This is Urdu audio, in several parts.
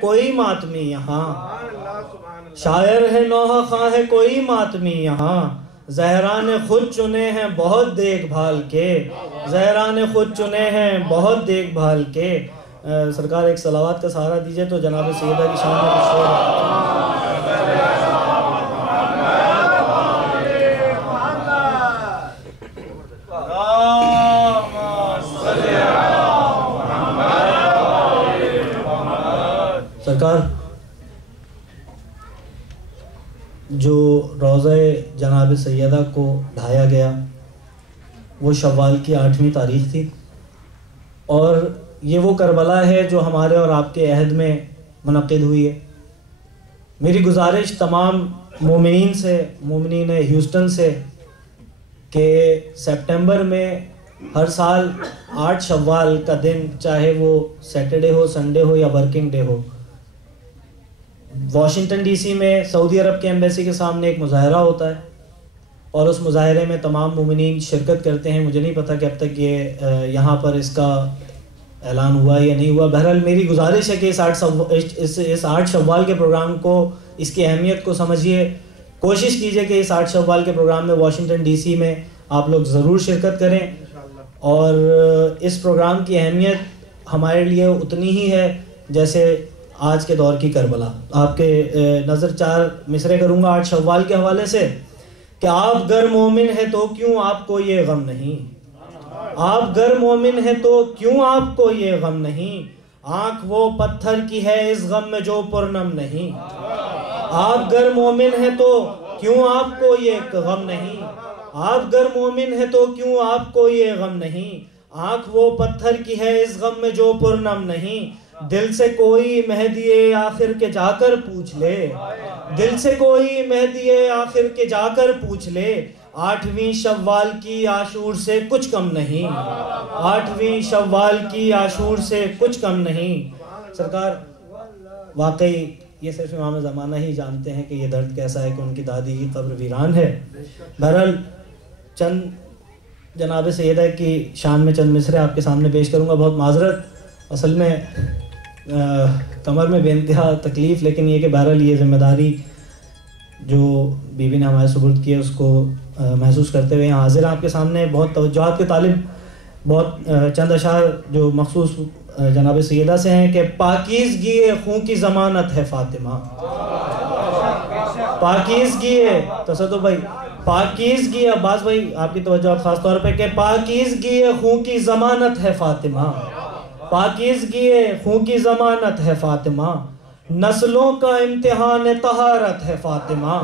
کوئی ماتمی یہاں، شاعر ہے نوحہ خواہ ہے کوئی ماتمی یہاں، زہرا نے خود چنے ہیں بہت دیکھ بھال کے، زہرا نے خود چنے ہیں بہت دیکھ بھال کے۔ سرکار ایک صلوات کا سہارا دیجئے تو جناب سیدہ کی شان میں کچھ شعر۔ سرکار جو روضہ جناب سیدہ کو ڈھایا گیا وہ شوال کی 8ویں تاریخ تھی، اور یہ وہ کربلا ہے جو ہمارے اور آپ کے عہد میں منعقد ہوئی ہے۔ میری گزارش تمام مومنین سے، مومنین ہیوسٹن سے، کہ سپٹمبر میں ہر سال 8 شوال کا دن، چاہے وہ سیٹرڈے ہو، سنڈے ہو یا ورکنگ ڈے ہو، واشنگٹن ڈی سی میں سعودی عرب کے ایمبیسی کے سامنے ایک مظاہرہ ہوتا ہے، اور اس مظاہرے میں تمام مومنین شرکت کرتے ہیں۔ مجھے نہیں پتہ کہ اب تک یہ یہاں پر اس کا اعلان ہوا یا نہیں ہوا۔ بہرحال میری گزارش ہے کہ اس 8 شوال کے پروگرام کو، اس کی اہمیت کو سمجھیے، کوشش کیجئے کہ اس 8 شوال کے پروگرام میں واشنگٹن ڈی سی میں آپ لوگ ضرور شرکت کریں، اور اس پروگرام کی اہمیت ہمارے لیے اتنی ہی ہے جیسے آج کے دور کی کربلا۔ آپ کے نظر 4 مصرے کروں گا 8 شوال کے حوالے سے، کہ آپ گر مومن ہے تو کیوں آپ کو یہ غم نہیں، آپ گر مومن ہے تو کیوں آپ کو یہ غم نہیں، آنکھ وہ پتھر کی ہے اس غم میں جو پرنم نہیں، آپ گر مومن ہے تو کیوں آپ کو یہ غم نہیں، آپ گر مومن ہے تو کیوں آپ کو یہ غم نہیں، آنکھ وہ پتھر کی ہے اس غم میں جو پرنم نہیں، دل سے کوئی مہدی آخر کے جا کر پوچھ لے، دل سے کوئی مہدی آخر کے جا کر پوچھ لے، 8ویں شوال کی عاشور سے کچھ کم نہیں، 8ویں شوال کی عاشور سے کچھ کم نہیں۔ سرکار واقعی یہ صرف امام زمانہ ہی جانتے ہیں کہ یہ درد کیسا ہے کہ ان کی دادی کی قبر ویران ہے۔ بہرحال چند جناب سیدہ کی شان میں چند مصرے آپ کے سامنے پیش کروں گا۔ بہت معذرت، اصل میں کمر میں بے انتہا تکلیف، لیکن یہ کہ بہرحال یہ ذمہ داری جو بیوی نے ہمارے سپرد کی ہے اس کو محسوس کرتے ہوئے یہاں حاضر ہیں آپ کے سامنے۔ بہت توجہات کے طالب، بہت چند اشعار جو مخصوص جناب سیدہ سے ہیں کہ پاکیزگی خون کی ضمانت ہے فاطمہ، پاکیزگی ہے تصدق بھائی، پاکیزگی، عباس بھائی آپ کی توجہات خاص طور پہ، کہ پاکیزگی خون کی ضمانت ہے فاطمہ، پاکیزگی خون کی ضمانت ہے فاطمہ، نسلوں کا امتحان طہارت ہے فاطمہ،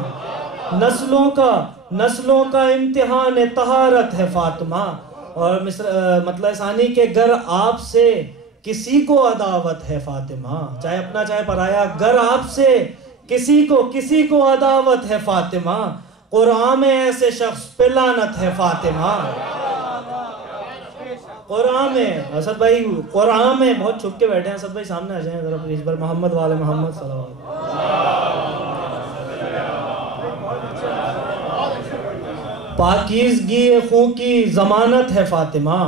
نسلوں کا امتحان طہارت ہے فاطمہ۔ اور مطلع ثانی کہ گر آپ سے کسی کو عداوت ہے فاطمہ، چاہے اپنا چاہے پرایا، گر آپ سے کسی کو عداوت ہے فاطمہ، قرآن میں ایسے شخص پہ لعنت ہے فاطمہ، قرآن میں، اسد بھائی قرآن میں بہت چھپ کے بیٹھے ہیں، اسد بھائی سامنے آ جائیں ذرا پلیز، پر محمد والے محمد صلی اللہ علیہ وسلم۔ پاکیزگی خون کی ضمانت ہے فاطمہ،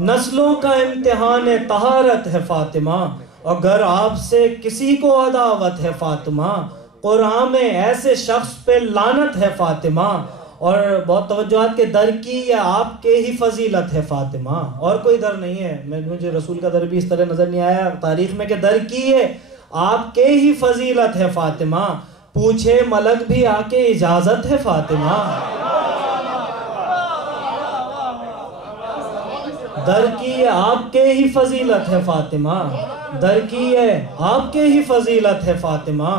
نسلوں کا امتحان طہارت ہے فاطمہ، اگر آپ سے کسی کو عداوت ہے فاطمہ، قرآن میں ایسے شخص پہ لعنت ہے فاطمہ۔ اور بہت توجہات کے در کی یہ آپ کے ہی فضیلت ہے فاطمہ، اور کوئی در نہیں ہے، مجھے رسول کا در بھی اس طرح نظر نہیں آیا تاریخ میں، کہ در کی یہ آپ کے ہی فضیلت ہے فاطمہ، پوچھے ملک بھی آ کے اجازت ہے فاطمہ، در کی آپ کے ہی فضیلت ہے فاطمہ، در کی آپ کے ہی فضیلت ہے فاطمہ،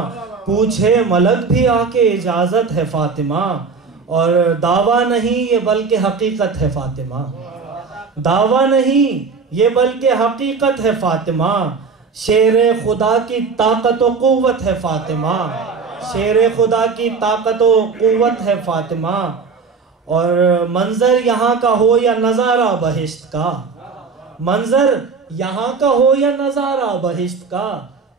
پوچھے ملک بھی آ کے اجازت ہے فاطمہ، اور دعویٰ نہیں یہ بلکہ حقیقت ہے فاطمہ، دعویٰ نہیں یہ بلکہ حقیقت ہے فاطمہ، شیر خدا کی طاقت و قوت ہے فاطمہ، شیر خدا کی طاقت و قوت ہے فاطمہ، اور منظر یہاں کا ہو یا نظارہ بہشت کا، منظر یہاں کا ہو یا نظارہ بہشت کا،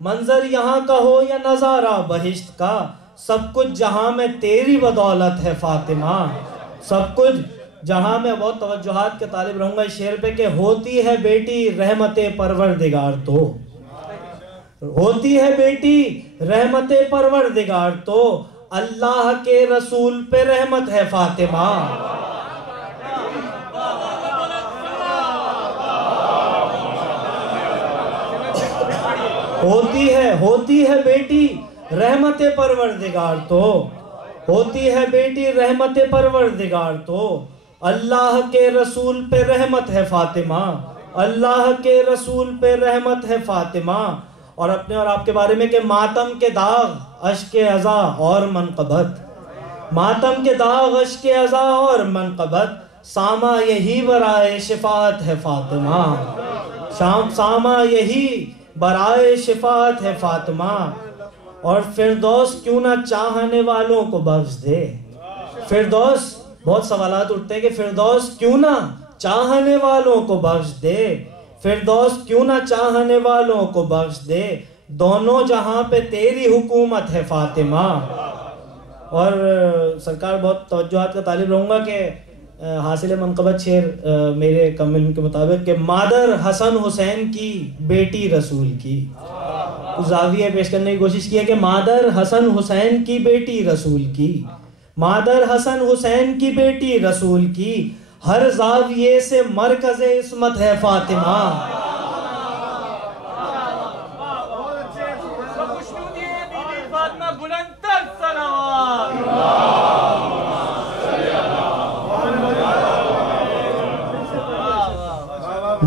منظر یہاں کا ہو یا نظارہ بہشت کا، سب کچھ جہاں میں تیری بدولت ہے فاطمہ، سب کچھ جہاں میں، بہت توجہات کے طالب رہوں گا اس شعر پہ، کہ ہوتی ہے بیٹی رحمت پروردگار تو، ہوتی ہے بیٹی رحمت پروردگار تو اللہ کے رسول پہ رحمت ہے فاطمہ. ہوتی ہے بیٹی رحمت پروردگار تو، ہوتی ہے بیٹی رحمت پروردگار تو اللہ کے رسول پہ رحمت ہے فاطمہ، اللہ کے رسول پہ رحمت ہے فاطمہ. اور اپنے اور آپ کے بارے میں کہ ماتم کے داغ اشک عزا اور منقبت، ماتم کے داغ اشک عزا اور منقبت، ساما یہی برائے شفاعت ہے فاطمہ، ساما یہی برائے شفاعت ہے فاطمہ. اور فردوس کیوں نہ چاہنے والوں کو بخش دے. فردوس، بہت سوالات اٹھتے ہیں کہ فردوس کیوں نہ چاہنے والوں کو بخش دے، فردوس کیوں نہ چاہنے والوں کو بخش دے، دونوں جہاں پہ تیری حکومت ہے فاطمہ. اور سرکار بہت توجہات کا طالب رہوں گا کہ حاصل منقبت شعر میرے کم علم کے مطابق کہ مادر حسن حسین کی بیٹی رسول کی، زاویہ پیش کرنے کی کوشش کی ہے کہ مادر حسن حسین کی بیٹی رسول کی، مادر حسن حسین کی بیٹی رسول کی، ہر زاویے سے مرکز عصمت ہے فاطمہ.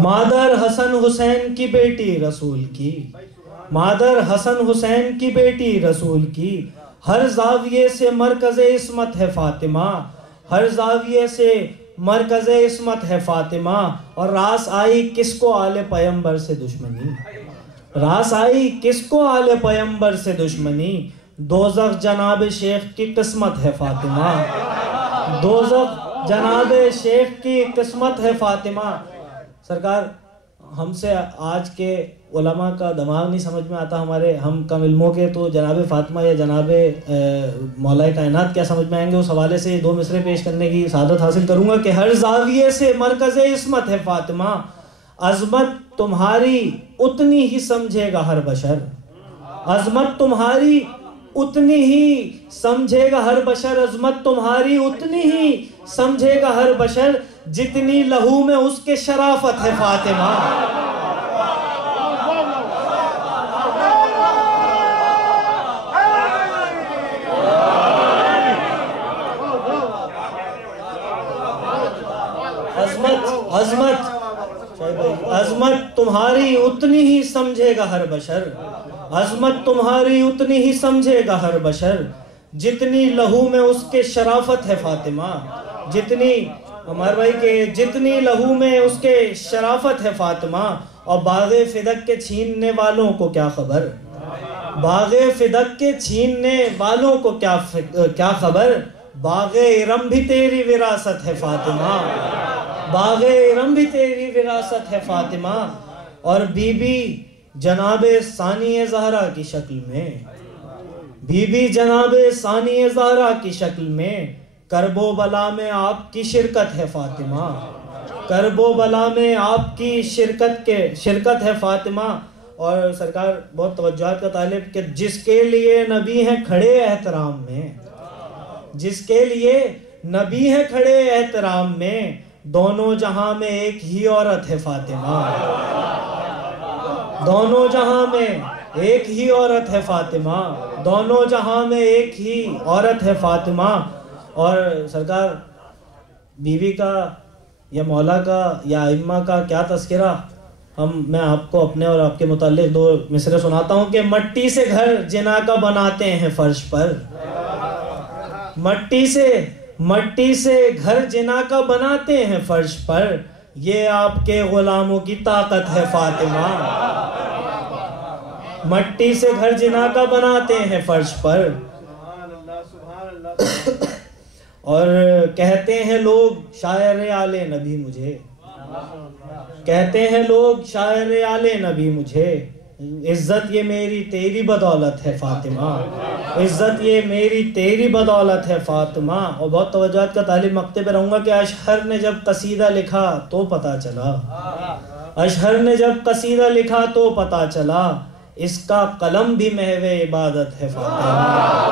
مادر حسن حسین کی بیٹی رسول کی، مادر حسن حسین کی بیٹی رسول کی، ہر زاویے سے مرکز عصمت ہے فاطمہ، ہر زاویے سے مرکز عصمت ہے فاطمہ. اور راس آئی کس کو آل پیمبر سے دشمنی، راس آئی کس کو آل پیمبر سے دشمنی، دوزخ جناب شیخ کی قسمت ہے فاطمہ، دوزخ جناب شیخ کی قسمت ہے فاطمہ. سرکار ہم سے آج کے علماء کا دماغ نہیں سمجھ میں آتا، ہمارے ہم کم علموں کے تو جناب فاطمہ یا جناب مولا کائنات کیا سمجھ میں آئیں گے. اس حوالے سے دو مصرے پیش کرنے کی سعادت حاصل کروں گا کہ ہر زاویے سے مرکز عصمت ہے فاطمہ، عظمت تمہاری اتنی ہی سمجھے گا ہر بشر، عظمت تمہاری اتنی ہی سمجھے گا ہر بشر، عظمت تمہاری اتنی ہی سمجھے گا ہر بشر، جتنی لہو میں اس کے شرافت ہے فاطمہ. عظمت تمہاری اتنی ہی سمجھے گا ہر بشر، عظمت تمہاری اتنی ہی سمجھے گا ہر بشر، جتنی لہو میں اس کے شرافت ہے فاطمہ، جتنی ہمارے بھائی کہ جتنی لہو میں اس کے شرافت ہے فاطمہ. اور باغ فدق کے چھیننے والوں کو کیا خبر، باغ فدق کے چھیننے والوں کو کیا خبر، باغ ارم بھی تیری وراثت ہے فاطمہ، باغ ارم بھی تیری وراثت ہے فاطمہ. اور بی بی جناب ثانی زہرا کی شکل میں، بی بی جناب ثانی زہرا کی شکل میں، کرب و بلا میں آپ کی شرکت ہے فاطمہ، کرب و بلا میں آپ کی شرکت ہے فاطمہ. اور سرکار بہت توجہات کا طالب کہ جس کے لیے نبی ہیں کھڑے احترام میں، جس کے لیے نبی ہیں کھڑے احترام میں، دونوں جہاں میں ایک ہی عورت ہے فاطمہ، دونوں جہاں میں ایک ہی عورت ہے فاطمہ، دونوں جہاں میں ایک ہی عورت ہے فاطمہ. اور سرکار بیوی کا یا مولا کا یا ائمہ کا کیا تذکرہ، میں آپ کو اپنے اور آپ کے متعلق دو مصرے سناتا ہوں کہ مٹی سے گھر جنا کا بناتے ہیں فرش پر، مٹی سے گھر جنا کا بناتے ہیں فرش پر، یہ آپ کے غلاموں کی طاقت ہے فاطمہ، مٹی سے گھر جنا کا بناتے ہیں فرش پر. اور کہتے ہیں لوگ شاعر آل نبی مجھے، کہتے ہیں لوگ شاعر آل نبی مجھے، عزت یہ میری تیری بدولت ہے فاطمہ، عزت یہ میری تیری بدولت ہے فاطمہ. اور بہت توجہات کا طالب مقطع پہ رہوں گا کہ اشہر نے جب قصیدہ لکھا تو پتا چلا، اشہر نے جب قصیدہ لکھا تو پتا چلا، اس کا قلم بھی محو عبادت ہے فاتح.